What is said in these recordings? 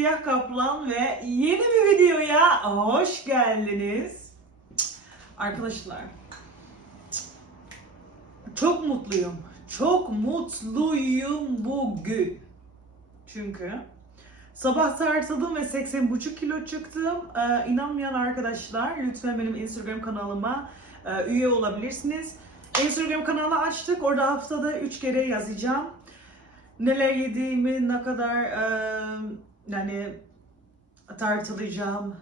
Siyah Kaplan ve yeni bir videoya hoş geldiniz. Arkadaşlar çok mutluyum. Çok mutluyum bugün. Çünkü sabah tartıldım ve 80,5 kilo çıktım. Ee, inanmayan arkadaşlar lütfen benim Instagram kanalıma e, üye olabilirsiniz. Instagram kanalı açtık. Orada haftada 3 kere yazacağım. Neler yediğimi, ne kadar e, yani tartılacağım,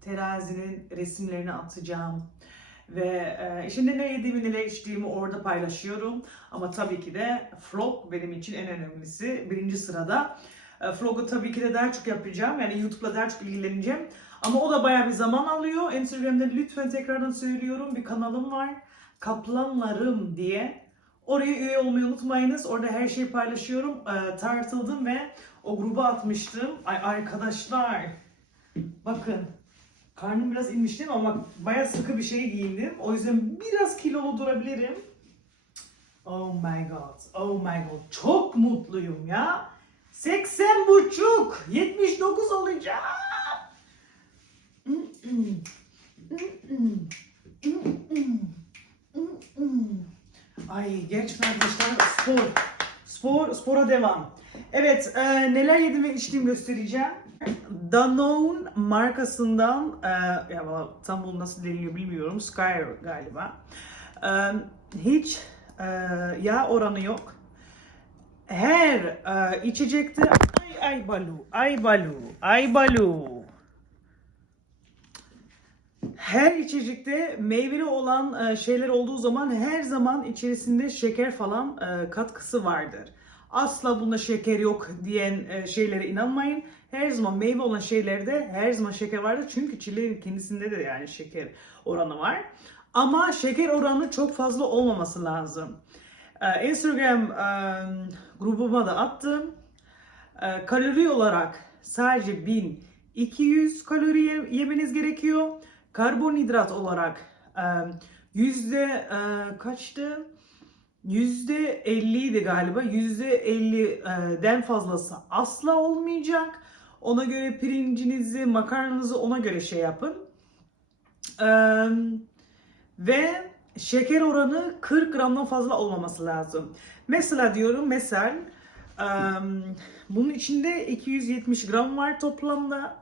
terazinin resimlerini atacağım ve e, işte neler yediğimi, neler içtiğimi orada paylaşıyorum. Ama tabii ki de vlog benim için en önemlisi. Birinci sırada. E, vlogu tabii ki de daha çok yapacağım. Yani YouTube'la daha çok ilgileneceğim. Ama o da bayağı bir zaman alıyor. Instagram'da lütfen tekrardan söylüyorum bir kanalım var. Kaplanlarım diye. Oraya üye olmayı unutmayınız. Orada her şeyi paylaşıyorum. E, tartıldım ve o gruba atmıştım. Ay arkadaşlar bakın karnım biraz inmiş değil mi ama bayağı sıkı bir şey giyindim. O yüzden biraz kilolu durabilirim. Oh my god. Oh my god. Çok mutluyum ya. 80 buçuk. 79 olacağım. Ay gerçekten arkadaşlar spor. Spor, spora devam. Evet, e, neler yedim ve içtiğimi göstereceğim. Danone markasından, e, ya tam bunu nasıl deniliyor bilmiyorum, Sky galiba. E, hiç e, yağ oranı yok. Her e, içecekte, ay ay balu, ay balu, ay balu. Her içecekte meyveli olan e, şeyler olduğu zaman her zaman içerisinde şeker falan e, katkısı vardır. Asla bunda şeker yok diyen e, şeylere inanmayın. Her zaman meyve olan şeylerde her zaman şeker vardır. Çünkü çileğin kendisinde de yani şeker oranı var. Ama şeker oranı çok fazla olmaması lazım. E, Instagram e, grubuma da attım. Kalori olarak sadece 1200 kalori ye- yemeniz gerekiyor. Karbonhidrat olarak yüzde kaçtı? Yüzde 50'ydi galiba. Yüzde 50'den fazlası asla olmayacak. Ona göre pirincinizi, makarnanızı ona göre şey yapın. Ve şeker oranı 40 gramdan fazla olmaması lazım. Mesela diyorum, mesela bunun içinde 270 gram var toplamda.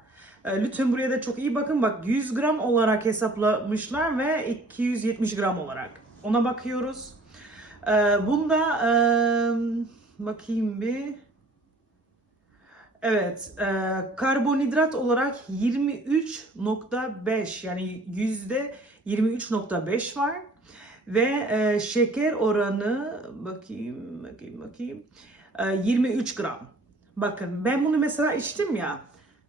Lütfen buraya da çok iyi bakın. Bak 100 gram olarak hesaplamışlar ve 270 gram olarak. Ona bakıyoruz. E, Bunda e, bakayım bir. Evet, e, karbonhidrat olarak 23.5 yani yüzde 23.5 var ve e, şeker oranı bakayım bakayım bakayım e, 23 gram. Bakın ben bunu mesela içtim ya.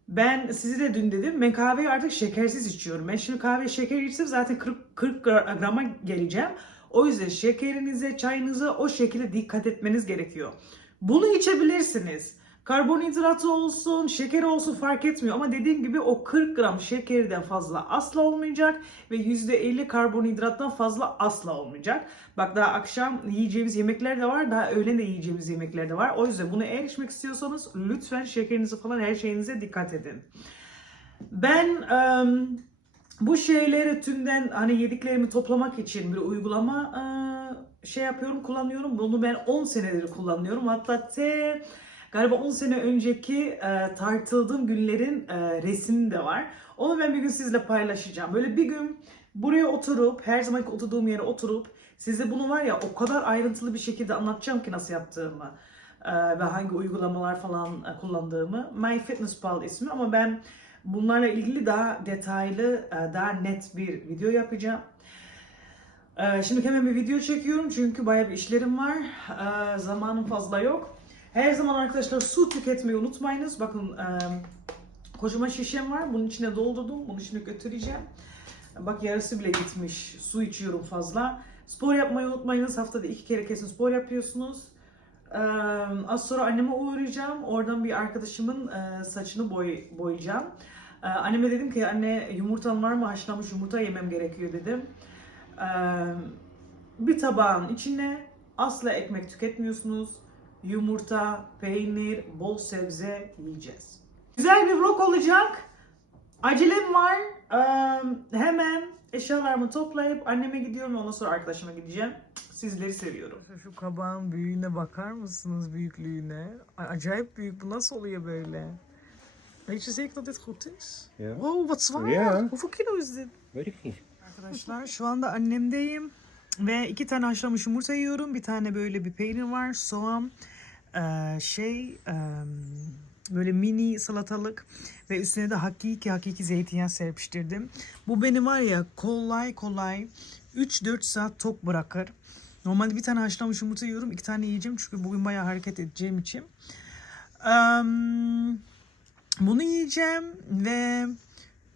Ben size de dün dedim ben kahveyi artık şekersiz içiyorum. Ben şimdi kahve şeker içsem zaten 40, 40 gra- grama geleceğim. O yüzden şekerinize, çayınıza o şekilde dikkat etmeniz gerekiyor. Bunu içebilirsiniz. Karbonhidratı olsun, şeker olsun fark etmiyor. Ama dediğim gibi o 40 gram şekerden fazla asla olmayacak. Ve %50 karbonhidrattan fazla asla olmayacak. Bak daha akşam yiyeceğimiz yemekler de var. Daha öğlen de yiyeceğimiz yemekler de var. O yüzden bunu eğer içmek istiyorsanız lütfen şekerinizi falan her şeyinize dikkat edin. Ben em, bu şeyleri tümden hani yediklerimi toplamak için bir uygulama şey yapıyorum, kullanıyorum. Bunu ben 10 senedir kullanıyorum. Hatta te galiba 10 sene önceki tartıldığım günlerin resmi de var. Onu ben bir gün sizle paylaşacağım. Böyle bir gün buraya oturup, her zamanki oturduğum yere oturup size bunu var ya o kadar ayrıntılı bir şekilde anlatacağım ki nasıl yaptığımı ve hangi uygulamalar falan kullandığımı. MyFitnessPal ismi ama ben bunlarla ilgili daha detaylı, e, daha net bir video yapacağım. E, Şimdi hemen bir video çekiyorum çünkü bayağı bir işlerim var. E, Zamanım fazla yok. Her zaman arkadaşlar su tüketmeyi unutmayınız. Bakın kocaman şişem var. Bunun içine doldurdum. Bunu şimdi götüreceğim. Bak yarısı bile gitmiş. Su içiyorum fazla. Spor yapmayı unutmayınız. Haftada iki kere kesin spor yapıyorsunuz. Ee, az sonra anneme uğrayacağım. Oradan bir arkadaşımın e, saçını boy, boyayacağım. Ee, anneme dedim ki anne yumurtan var mı? Haşlanmış yumurta yemem gerekiyor dedim. Ee, bir tabağın içine asla ekmek tüketmiyorsunuz. Yumurta, peynir, bol sebze yiyeceğiz. Güzel bir vlog olacak. Acelem var. Eee, hemen eşyalarımı toplayıp anneme gidiyorum. Ondan sonra arkadaşıma gideceğim. Sizleri seviyorum. Şu kabağın büyüğüne bakar mısınız büyüklüğüne? Acayip büyük. Bu nasıl oluyor böyle? Weet je zeker dat dit goed is? Ja. Wow, wat zwaar. Ja. Hoeveel kilo is dit? Weet ik niet. Arkadaşlar şu anda annemdeyim ve iki tane haşlanmış yumurta yiyorum. Bir tane böyle bir peynir var, soğan, eee, şey eee, böyle mini salatalık ve üstüne de hakiki hakiki zeytinyağı serpiştirdim. Bu beni var ya kolay kolay 3-4 saat tok bırakır. Normalde bir tane haşlanmış yumurta yiyorum. iki tane yiyeceğim çünkü bugün bayağı hareket edeceğim için. Bunu yiyeceğim ve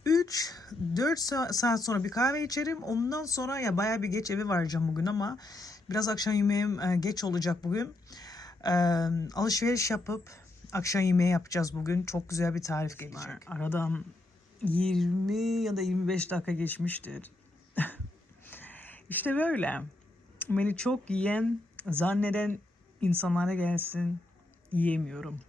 3-4 saat sonra bir kahve içerim. Ondan sonra ya bayağı bir geç eve varacağım bugün ama biraz akşam yemeğim e, geç olacak bugün. Alışveriş yapıp akşam yemeği yapacağız bugün. Çok güzel bir tarif gelecek. Aradan 20 ya da 25 dakika geçmiştir. işte böyle. Beni çok yiyen, zanneden insanlara gelsin yiyemiyorum.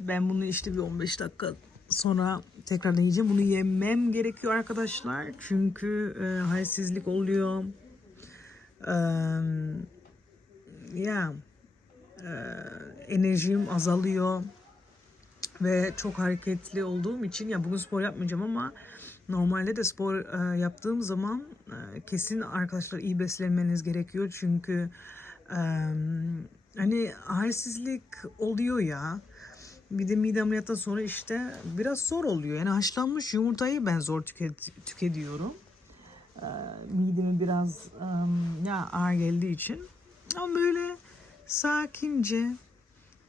Ben bunu işte bir 15 dakika sonra tekrardan yiyeceğim. Bunu yemem gerekiyor arkadaşlar. Çünkü e, halsizlik oluyor. Ya e, enerjim azalıyor ve çok hareketli olduğum için ya bugün spor yapmayacağım ama normalde de spor e, yaptığım zaman e, kesin arkadaşlar iyi beslenmeniz gerekiyor çünkü e, hani halsizlik oluyor ya bir de mide ameliyattan sonra işte biraz zor oluyor. Yani haşlanmış yumurtayı ben zor tüket, tüketiyorum. Ee, mideme biraz ım, ya ağır geldiği için. Ama böyle sakince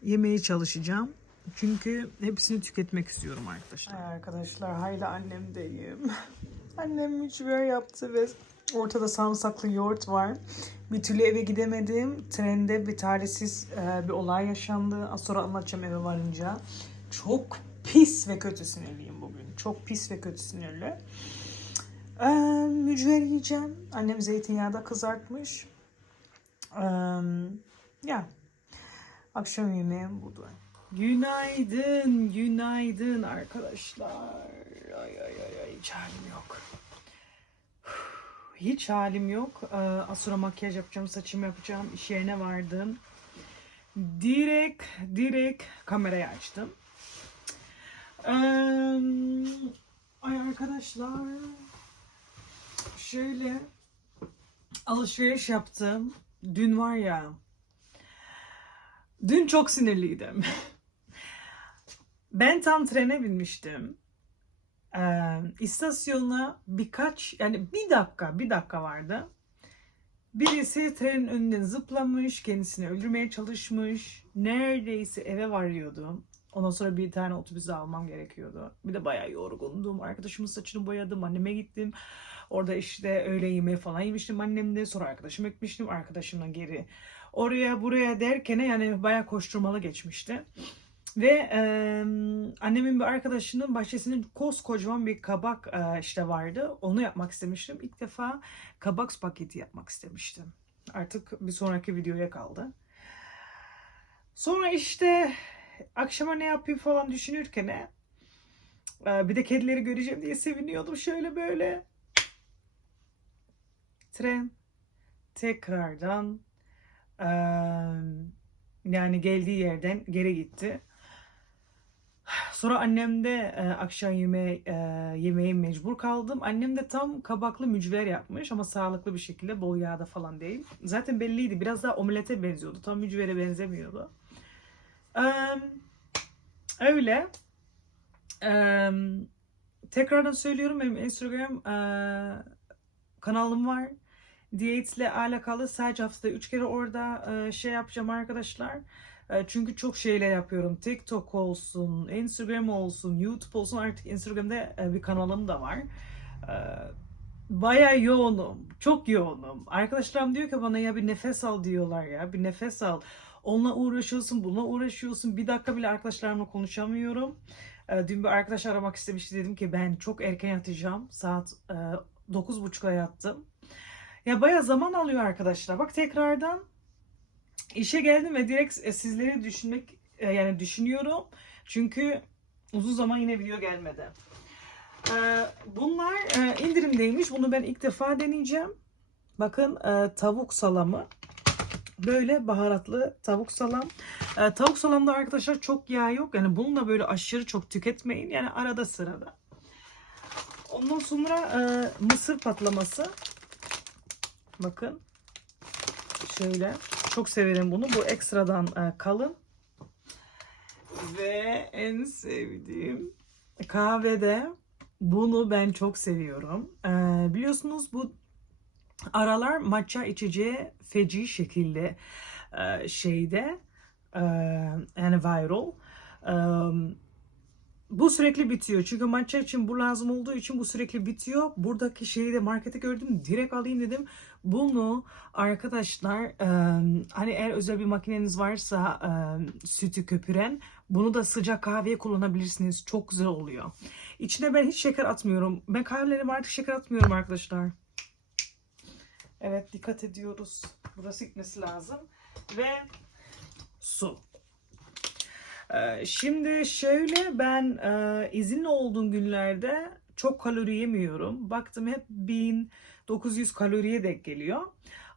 yemeye çalışacağım. Çünkü hepsini tüketmek istiyorum arkadaşlar. arkadaşlar hayli annemdeyim. Annem mücver yaptı ve ortada sarımsaklı yoğurt var. Bir türlü eve gidemedim. Trende bir talihsiz e, bir olay yaşandı. Az sonra anlatacağım eve varınca. Çok pis ve kötü sinirliyim bugün. Çok pis ve kötü sinirli. E, mücver yiyeceğim. Annem zeytinyağı da kızartmış. E, ya. Akşam yemeğim budur. Günaydın, günaydın arkadaşlar. Ay ay ay ay hiç halim yok. Hiç halim yok. Ee, az makyaj yapacağım, saçımı yapacağım. İş yerine vardım. Direkt, direkt kamerayı açtım. Ay arkadaşlar. Şöyle alışveriş yaptım. Dün var ya. Dün çok sinirliydim. ben tam trene binmiştim e, istasyona birkaç yani bir dakika bir dakika vardı. Birisi trenin önünden zıplamış, kendisini öldürmeye çalışmış. Neredeyse eve varıyordum. Ondan sonra bir tane otobüs almam gerekiyordu. Bir de bayağı yorgundum. Arkadaşımın saçını boyadım. Anneme gittim. Orada işte öğle yemeği falan yemiştim annemde. Sonra arkadaşıma gitmiştim. Arkadaşımla geri oraya buraya derken yani bayağı koşturmalı geçmişti. Ve e, annemin bir arkadaşının bahçesinde koskocaman bir kabak e, işte vardı. Onu yapmak istemiştim. İlk defa kabak spagetti yapmak istemiştim. Artık bir sonraki videoya kaldı. Sonra işte akşama ne yapayım falan düşünürken e, bir de kedileri göreceğim diye seviniyordum şöyle böyle. Tren tekrardan yani geldiği yerden geri gitti. Sonra annem de e, akşam yemeği e, yemeğe mecbur kaldım. Annem de tam kabaklı mücver yapmış ama sağlıklı bir şekilde bol yağda falan değil. Zaten belliydi. Biraz daha omelete benziyordu. Tam mücvere benzemiyordu. E, öyle. E, tekrardan söylüyorum benim Instagram e, kanalım var. Diyetle alakalı sadece haftada 3 kere orada e, şey yapacağım arkadaşlar. E, Çünkü çok şeyler yapıyorum. TikTok olsun, Instagram olsun, YouTube olsun. Artık Instagram'da e, bir kanalım da var. Bayağı yoğunum. Çok yoğunum. Arkadaşlarım diyor ki bana ya bir nefes al diyorlar ya. Bir nefes al. Onunla uğraşıyorsun, bununla uğraşıyorsun. Bir dakika bile arkadaşlarımla konuşamıyorum. Dün bir arkadaş aramak istemişti. Dedim ki ben çok erken yatacağım. Saat e, 9.30'da yattım. Ya bayağı zaman alıyor arkadaşlar. Bak tekrardan işe geldim ve direkt e, sizleri düşünmek e, yani düşünüyorum. Çünkü Uzun zaman yine video gelmedi. Ee, bunlar e, indirimdeymiş. Bunu ben ilk defa deneyeceğim. Bakın e, tavuk salamı. Böyle baharatlı tavuk salam. E, tavuk salamda arkadaşlar çok yağ yok. Yani bunu da böyle aşırı çok tüketmeyin. Yani arada sırada. Ondan sonra e, mısır patlaması. Bakın. Şöyle. Çok severim bunu. Bu ekstradan e, kalın. Ve en sevdiğim kahvede bunu ben çok seviyorum. E, biliyorsunuz bu aralar matcha içeceği feci şekilde e, şeyde yani viral. Bu sürekli bitiyor. Çünkü matcha için bu lazım olduğu için bu sürekli bitiyor. Buradaki şeyi de markete gördüm. Direkt alayım dedim. Bunu arkadaşlar e, hani eğer özel bir makineniz varsa e, sütü köpüren bunu da sıcak kahveye kullanabilirsiniz. Çok güzel oluyor. İçine ben hiç şeker atmıyorum. Ben kahvelerime artık şeker atmıyorum arkadaşlar. Evet dikkat ediyoruz. Burası gitmesi lazım. Ve su. Ee, Şimdi şöyle ben e, izinli olduğum günlerde çok kalori yemiyorum. Baktım hep 1900 kaloriye denk geliyor.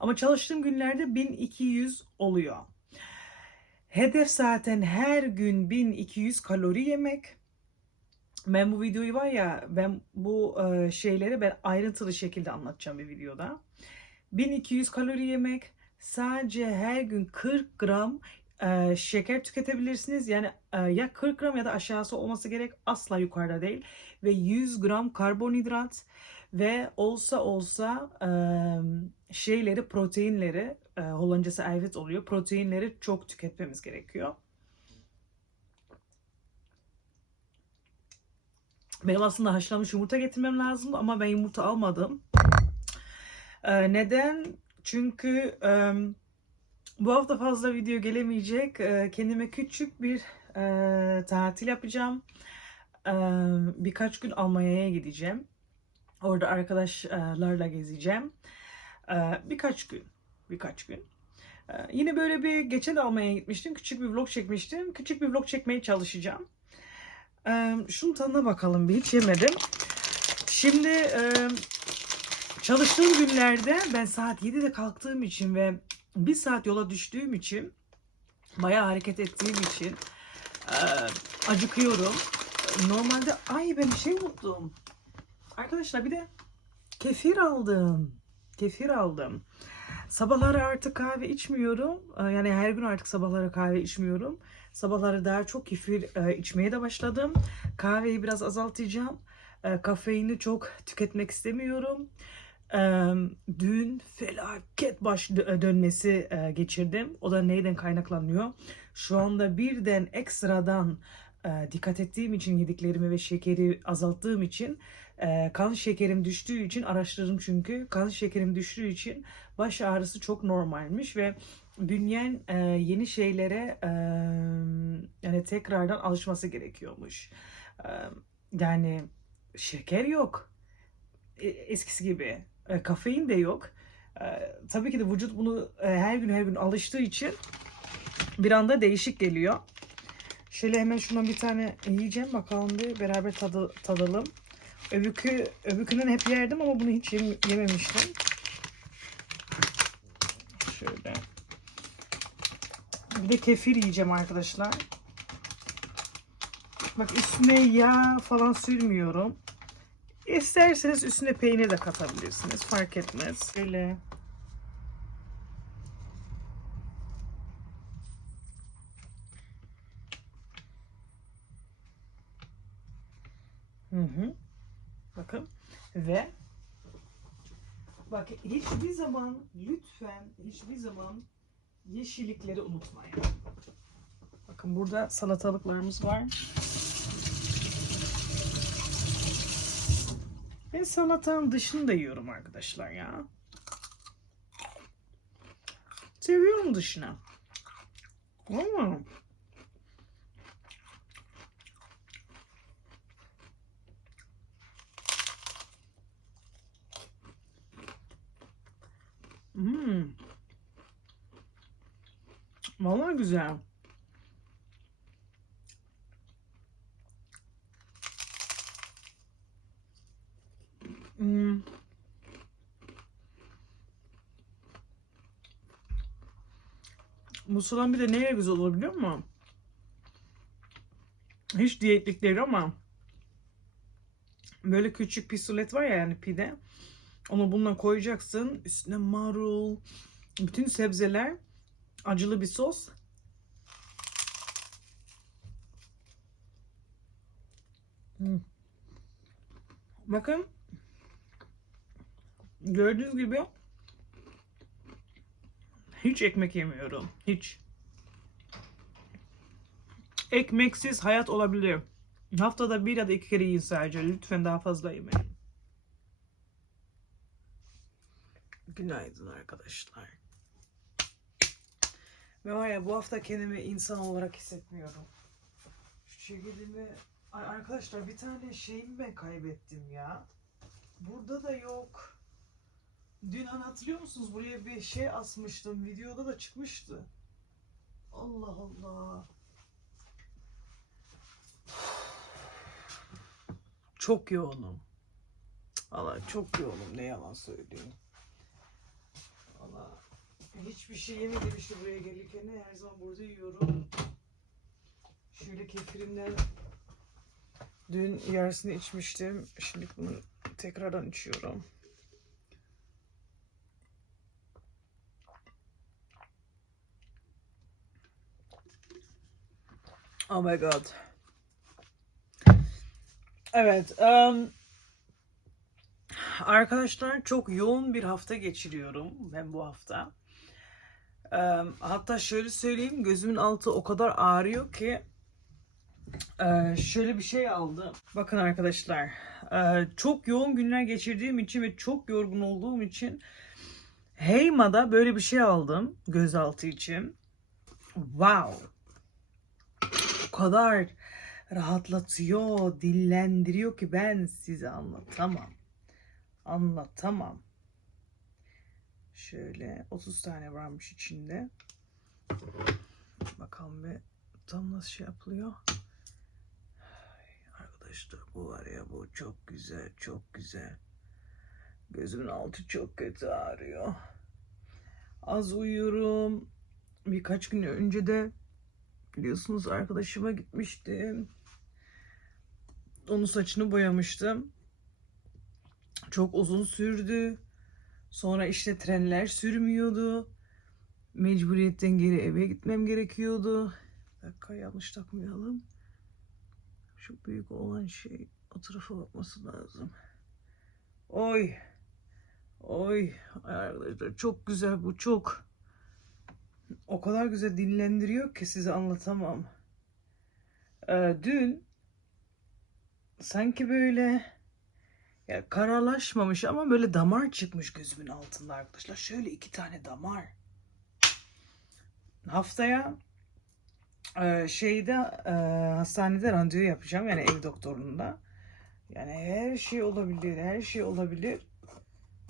Ama çalıştığım günlerde 1200 oluyor. Hedef zaten her gün 1200 kalori yemek. Ben bu videoyu var ya ben bu e, şeyleri ben ayrıntılı şekilde anlatacağım bir videoda. 1200 kalori yemek sadece her gün 40 gram e, şeker tüketebilirsiniz. Yani e, ya 40 gram ya da aşağısı olması gerek asla yukarıda değil. Ve 100 gram karbonhidrat ve olsa olsa e, şeyleri proteinleri e, Hollandacası evet oluyor. Proteinleri çok tüketmemiz gerekiyor. Benim aslında haşlanmış yumurta getirmem lazım ama ben yumurta almadım. Ee, neden? Çünkü e, bu hafta fazla video gelemeyecek. Ee, kendime küçük bir e, tatil yapacağım. Ee, birkaç gün Almanya'ya gideceğim. Orada arkadaşlarla gezeceğim. Ee, birkaç gün. Birkaç gün. Ee, yine böyle bir geçen Almanya'ya gitmiştim. Küçük bir vlog çekmiştim. Küçük bir vlog çekmeye çalışacağım. Ee, şunun tadına bakalım bir hiç yemedim. Şimdi e, çalıştığım günlerde ben saat 7'de kalktığım için ve bir saat yola düştüğüm için bayağı hareket ettiğim için e, acıkıyorum. Normalde ay ben bir şey unuttum. Arkadaşlar bir de kefir aldım. Kefir aldım. Sabahları artık kahve içmiyorum. Ee, Yani her gün artık sabahları kahve içmiyorum. Sabahları daha çok kefir e, içmeye de başladım. Kahveyi biraz azaltacağım. E, Kafeini çok tüketmek istemiyorum. E, Dün felaket baş dö- dönmesi e, geçirdim. O da neyden kaynaklanıyor? Şu anda birden ekstradan e, dikkat ettiğim için yediklerimi ve şekeri azalttığım için e, kan şekerim düştüğü için araştırdım çünkü kan şekerim düştüğü için baş ağrısı çok normalmiş ve bünyen e, yeni şeylere e, yani tekrardan alışması gerekiyormuş. E, yani şeker yok E, eskisi gibi E, kafein de yok. E, tabii ki de vücut bunu e, her gün her gün alıştığı için bir anda değişik geliyor. Şöyle hemen şundan bir tane yiyeceğim bakalım bir beraber tadı, tadalım. Öbükü, öbükünün hep yerdim ama bunu hiç yem- yememiştim. Şöyle. Bir de kefir yiyeceğim arkadaşlar. Bak üstüne yağ falan sürmüyorum. İsterseniz üstüne peynir de katabilirsiniz. Fark etmez. Böyle. Hı hı. Bakın ve bak hiçbir zaman lütfen hiçbir zaman yeşillikleri unutmayın. Bakın burada salatalıklarımız var. Ben salatanın dışını da yiyorum arkadaşlar ya. Seviyorum dışını. Ama Hmm. Vallahi güzel. Hmm. Musulan bir de neye güzel olur biliyor musun? Hiç diyetlik değil ama böyle küçük pistolet var ya yani pide. Onu bununla koyacaksın. Üstüne marul, bütün sebzeler, acılı bir sos. Hmm. Bakın. Gördüğünüz gibi hiç ekmek yemiyorum. Hiç. Ekmeksiz hayat olabilir. Haftada bir ya da iki kere yiyin sadece. Lütfen daha fazla yemeyin. Günaydın arkadaşlar. Ve var ya bu hafta kendimi insan olarak hissetmiyorum. Şu şekilde Ay arkadaşlar bir tane şeyimi ben kaybettim ya. Burada da yok. Dün hani hatırlıyor musunuz? Buraya bir şey asmıştım. Videoda da çıkmıştı. Allah Allah. Çok yoğunum. Allah çok yoğunum. Ne yalan söyleyeyim. Allah hiçbir şey yemedim işte buraya gelirken. Her zaman burada yiyorum. Şöyle kefirimden Dün yarısını içmiştim. Şimdi bunu tekrardan içiyorum. Oh my god. Evet. Um, arkadaşlar çok yoğun bir hafta geçiriyorum ben bu hafta. Um, hatta şöyle söyleyeyim gözümün altı o kadar ağrıyor ki ee, şöyle bir şey aldım. Bakın arkadaşlar. e, çok yoğun günler geçirdiğim için ve çok yorgun olduğum için Heyma'da böyle bir şey aldım. Gözaltı için. Wow. Kadar rahatlatıyor, dillendiriyor ki ben size anlatamam. Anlatamam. Şöyle 30 tane varmış içinde. Bakalım bir tam nasıl şey yapılıyor. Arkadaşlar bu var ya bu çok güzel çok güzel. Gözümün altı çok kötü ağrıyor. Az uyuyorum. Birkaç gün önce de biliyorsunuz arkadaşıma gitmiştim. Onun saçını boyamıştım. Çok uzun sürdü. Sonra işte trenler sürmüyordu. Mecburiyetten geri eve gitmem gerekiyordu. Bir dakika yanlış takmayalım. Şu büyük olan şey o tarafa bakması lazım. Oy. Oy. Arkadaşlar çok güzel bu çok. O kadar güzel dinlendiriyor ki size anlatamam. Ee, dün sanki böyle ya karalaşmamış ama böyle damar çıkmış gözümün altında arkadaşlar. Şöyle iki tane damar. Haftaya ee, şeyde e, hastanede randevu yapacağım yani ev doktorunda. Yani her şey olabilir, her şey olabilir.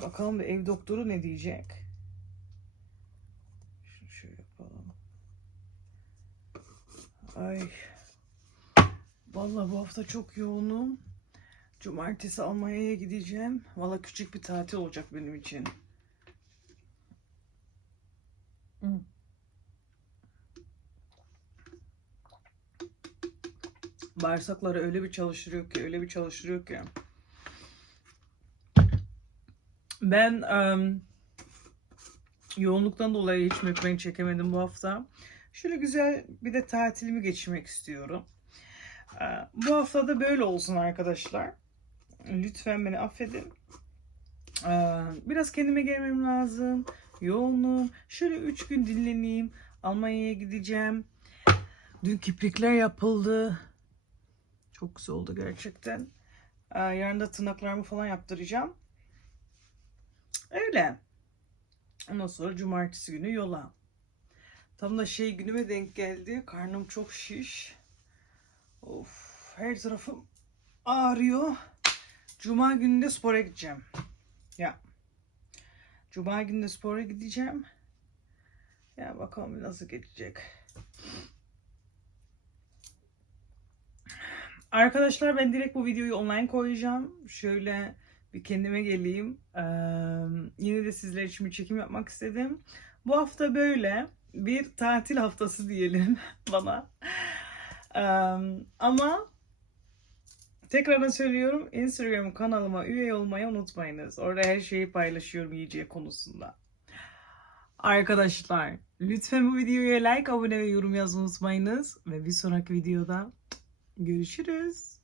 Bakalım ev doktoru ne diyecek. Ay. Vallahi bu hafta çok yoğunum. Cumartesi Almanya'ya gideceğim. Vallahi küçük bir tatil olacak benim için. Hmm. Bağırsakları öyle bir çalıştırıyor ki, öyle bir çalıştırıyor ki. Ben um, yoğunluktan dolayı hiç mükemmel çekemedim bu hafta. Şöyle güzel bir de tatilimi geçirmek istiyorum. Uh, bu hafta da böyle olsun arkadaşlar. Lütfen beni affedin. Uh, biraz kendime gelmem lazım. Yoğunluğum. Şöyle 3 gün dinleneyim. Almanya'ya gideceğim. Dün kiprikler yapıldı. Çok güzel oldu gerçekten. Ee, yarın da tırnaklarımı falan yaptıracağım. Öyle. Ondan sonra cumartesi günü yola. Tam da şey günüme denk geldi. Karnım çok şiş. Of, her tarafım ağrıyor. Cuma günü de spora gideceğim. Ya. Cuma günü de spora gideceğim. Ya bakalım nasıl geçecek. Arkadaşlar ben direkt bu videoyu online koyacağım. Şöyle bir kendime geleyim. Ee, yine de sizler için bir çekim yapmak istedim. Bu hafta böyle bir tatil haftası diyelim bana. Ama tekrardan söylüyorum Instagram kanalıma üye olmayı unutmayınız. Orada her şeyi paylaşıyorum yiyeceği konusunda. Arkadaşlar lütfen bu videoya like, abone ve yorum yazmayı unutmayınız. Ve bir sonraki videoda görüşürüz.